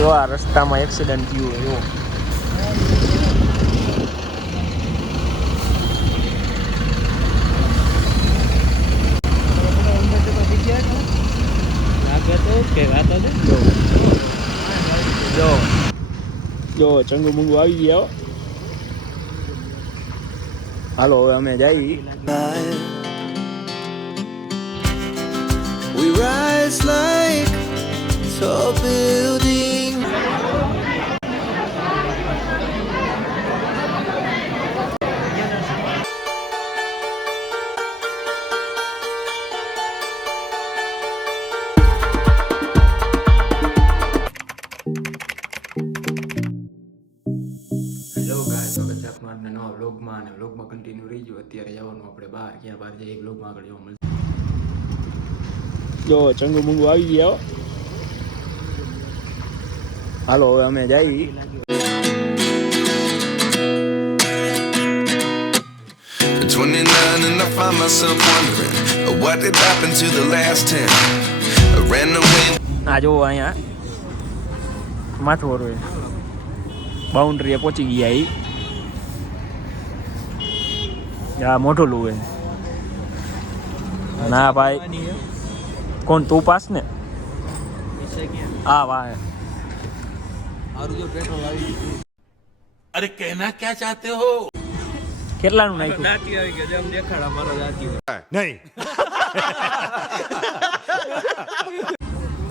જો આ રસ્તામાં એક્સિડન્ટ થયું એવો જો ચંગુ મુંગુ આવી ગયા હાલો હવે અમે જઈ We rise like tall building. નવા વ્લોગમાં અને વ્લોગમાં કન્ટિન્યુ રહી ગયો અત્યારે જવાનું આપણે બહાર ક્યાં બહાર જઈએ વ્લોગમાં આગળ જોવા મળશે જો ચંગુ મુંગુ આવી ગયા હાલો હવે અમે જઈ 29 and I find myself wondering what did happen to the last 10. I ran away. આ જો અહીંયા માથું વરવે બાઉન્ડ્રીએ પહોંચી ગયા ઈ આ મોટો લુવે ના ભાઈ કોણ તું પાસ ને હા વાહ अरे कहना क्या चाहते हो કેટલાનું નાખ્યું दाती આવી ગયો જેમ દેખાડા મારો દાતી નહીં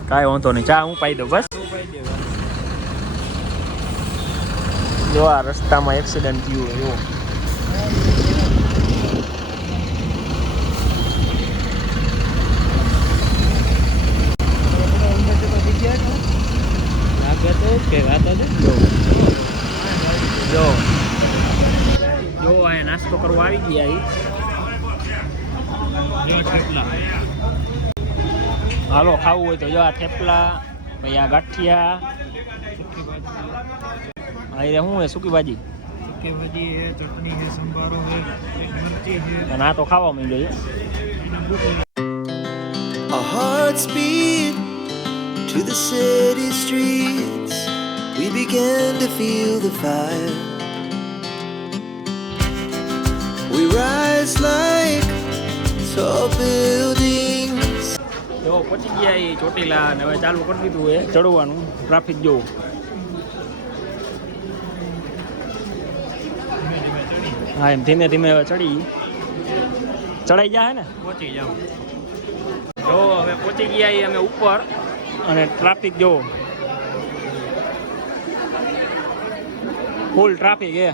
કાંઈ વાંધો નહીં ચા હું પાઈ દઉં બસ જો આ રસ્તામાં એક્સિડન્ટ થયું એવો જો અહીંયા નાસ્તો કરવા આવી ગયા હાલો ખાવું હોય તો જો આ થેપલા પછી આ ગાંઠિયા આ શું હે સૂકી ભાજી चटनी है संभारो है मिर्ची है અને આ તો ખાવા માંડ્યો Our hearts beat to the city streets. We began to feel the fire. We rise like tall buildings. જો પહોંચી ગયા એ ચોટીલા ને હવે ચાલુ કરી દીધું એ ચડવાનું ટ્રાફિક જોવું હા એમ ધીમે ધીમે હવે ચડાઈ ગયા હે ને पहुंची जाओ જો હવે પહોંચી ગયા એ અમે ઉપર અને ટ્રાફિક જો ફૂલ ટ્રાફિક હે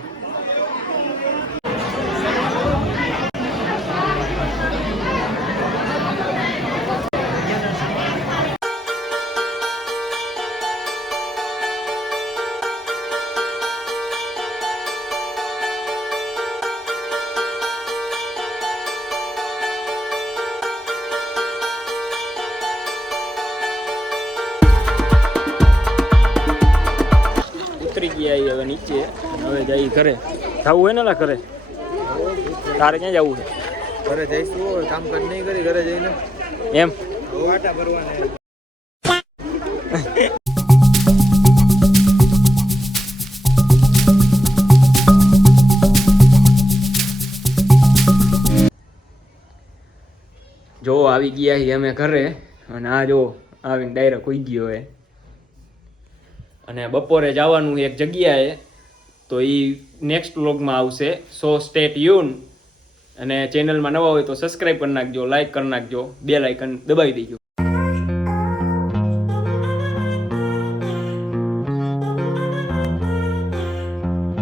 ઉતરી ગયા એ હવે નીચે હવે જઈ ઘરે જવું હોય ને લા ઘરે તારે ક્યાં જવું છે ઘરે જઈશું કામકાજ નહીં કરી ઘરે જઈને એમ વાટા ભરવાના જો આવી ગયા છીએ અમે ઘરે અને આ જો આવીને ડાયરેક્ટ હોઈ ગયો હે અને બપોરે જવાનું એક જગ્યાએ તો એ નેક્સ્ટ વ્લોગમાં આવશે સો સ્ટે ટ્યુન અને ચેનલમાં નવા હોય તો સબસ્ક્રાઈબ કરી નાખજો લાઈક કરી નાખજો બેલ આઇકન દબાવી દેજો